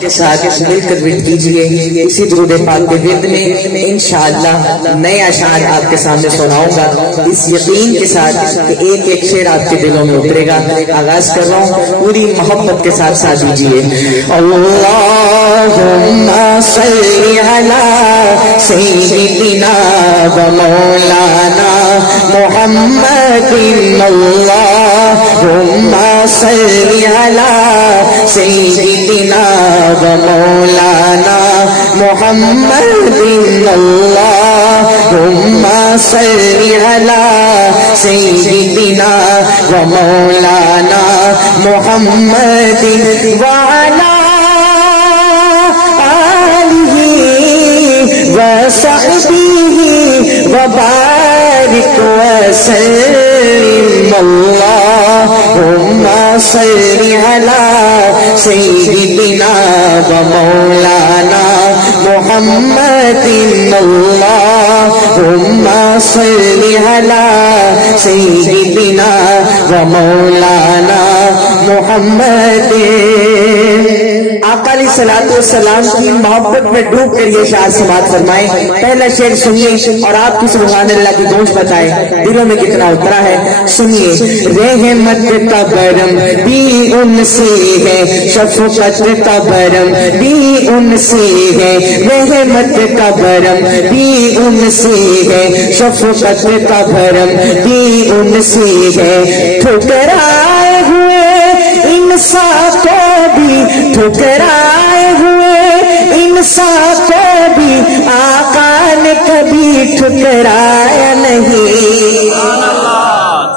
کے ساتھ مل کر ورد کیجیے. اسی درود پاک کے ورد میں انشاءاللہ نئے اشعار آپ کے سامنے سناؤں گا اس یقین کے ساتھ کہ ایک ایک شعر آپ کے دلوں میں اترے گا. آغاز کر رہا ہوں، پوری محبت کے ساتھ ساتھ دیجیے. اللہم صلی علی سیدنا و مولانا محمد. اللہم صلی علی سیدنا و مولانا محمد. اللہم صلی علی سیدنا و مولانا محمد وعلا آلہ وصحبہ وبارک وسلم. اللہم صلی علی سیدنا و مولانا محمد. اللہم صلی علی سیدنا و مولانا محمد. آقا علیہ الصلوۃ والسلام کی محبت میں ڈوب کر یہ شعر سماعت فرمائیں. پہلا شعر سنیے اور آپ کی سبحان اللہ کی گونج بتائیں دلوں میں کتنا اترا ہے. سنیے. رحمت کا برم بھی ان سے ہے، شفقت کا برم بھی ان سے ہے. رحمت کا برم بھی ان سے ہے، شفقت کا برم بھی ان سے ہے. ٹھکرائے ہوئے انسان کو بھی، ٹھکرائے ہوئے انسان کو بھی آقا نے کبھی ٹھکرایا نہیں.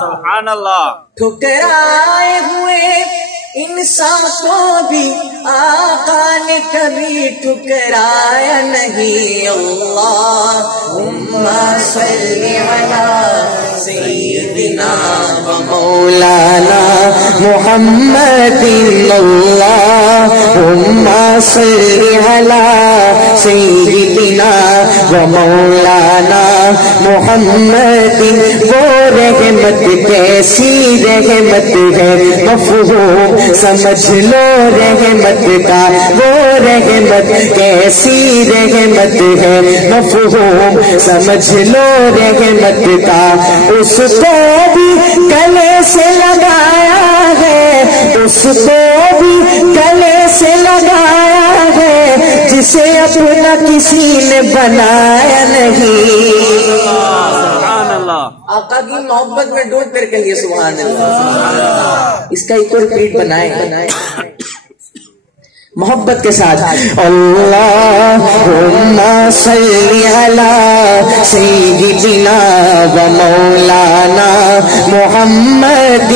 سبحان اللہ. ٹھکرائے ہوئے انسان کو بھی آقا نے کبھی ٹھکرایا نہیں. اللہم صلی علی سیدنا و مولانا محمد. اللہم صلی علی سیدنا و مولانا محمد. وہ رحمت کیسی رحمت ہے مفہوم سمجھ لو رحمت کا. وہ رحمت کیسی رحمت ہے مفہوم سمجھ لو رحمت کا. اس کو بھی گلے سے لگایا ہے، اس کو بھی گلے سے لگایا ہے جسے اپنا کسی نے بنایا نہیں. آقا کی محبت میں ڈوب کر کہیے سبحان اللہ. اس کا ایک اور ریپیٹ بنائیں محبت کے ساتھ. اللہم صلی علی سیدنا و مولانا محمد.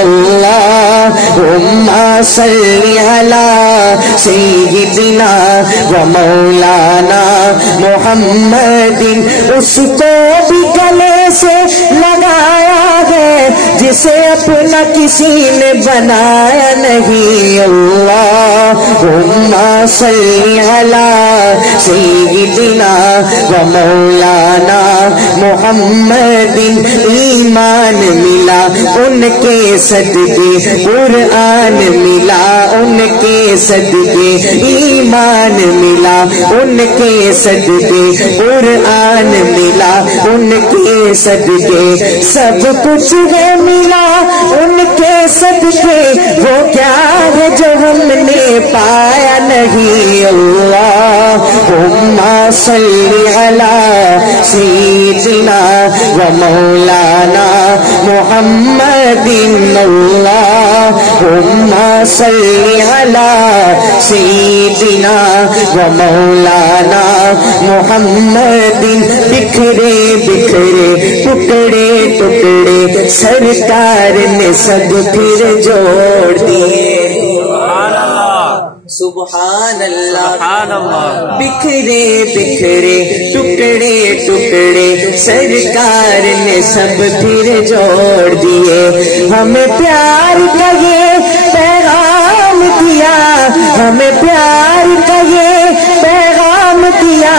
اللہم صلی علی سیدنا و مولانا محمد. اس کو بھی گلے سے لگایا ہے جسے اپنا کسی نے بنایا نہیں. اللہم صلی علی سیدنا و مولانا محمد. ایمان ملا ان کے صدقے، قرآن ملا ان کے صدقے. ایمان ملا ان کے صدقے، قرآن ملا ان کے صدقے. سب کچھ ہے ملا ان کے صدقے، وہ کیا ہے جو ہم نے پایا نہیں. اللہم صلی علی سیدنا و مولانا محمد. اللہم صلی علی سیدنا و مولانا محمد. بکھرے بکھرے ٹکڑے ٹکڑے سرکار نے سب پھر جوڑ دیے. سبحان اللہ. بکھرے بکھرے ٹکڑے ٹکڑے سرکار نے سب پھر جوڑ دیے. ہمیں پیار کا یہ پیغام دیا، ہمیں پیار کا یہ پیغام دیا،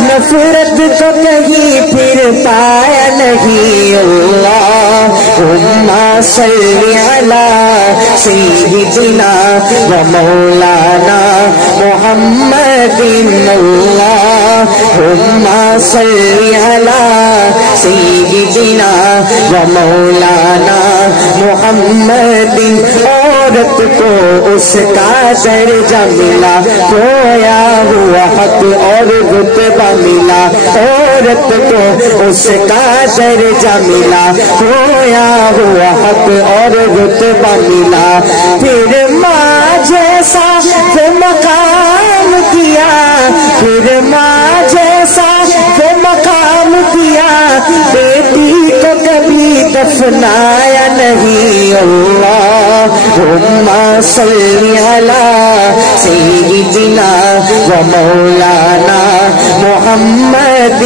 نفرت تو کہیں پھر پایا نہیں. اللہم صلی علی سیدنا و مولانا محمد اللہم صلی علی سیدنا و مولانا محمد. عورت کو اس کا درجہ ملا کھویا ہوا حق اور رتبہ ملا. عورت کو اس کا درجہ ملا کھویا ہوا حق اور رتبہ ملا. پھر ماں جیسا وہ مقام دیا, پھر ماں جیسا وہ مقام دیا, بیٹی کو کبھی دفنایا نہیں. اللہم صلی علی سیدنا و مولانا محمد.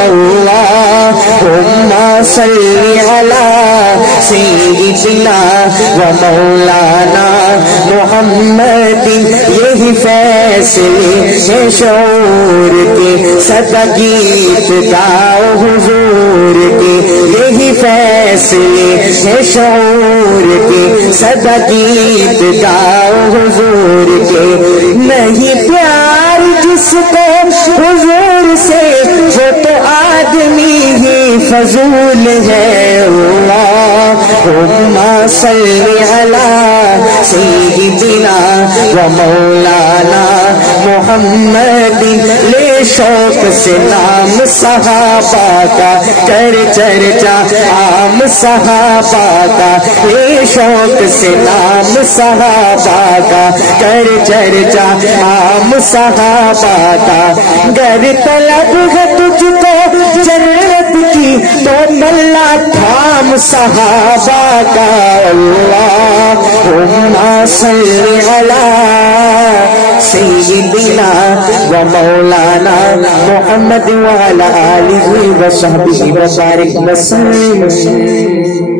اللہم صلی علی سیدنا و مولانا محمد. یہی فیصلے ہیں شعور کے, صدا گیت گاؤ حضور کے. یہی فیصلے ہیں شعور کے, صدا گیت گاؤ حضور کے. نہیں پیار جس کو حضور سے وہ تو آدمی ہی فضول ہے. اللہم صلی علی سیدنا و مولانا محمد. لے شوق سے نام صحابہ کا, کر چرچا عام صحابہ کا. لے شوق سے نام صحابہ کا, کر چرچا عام صحابہ کا. گر طلب ہے تجھ کو جنت کی تو اللہ تھام صحابہ کا. اللہم صلی علی سیدنا و مولانا محمد وعلی آلہ وصحبہ وبارک وسلم.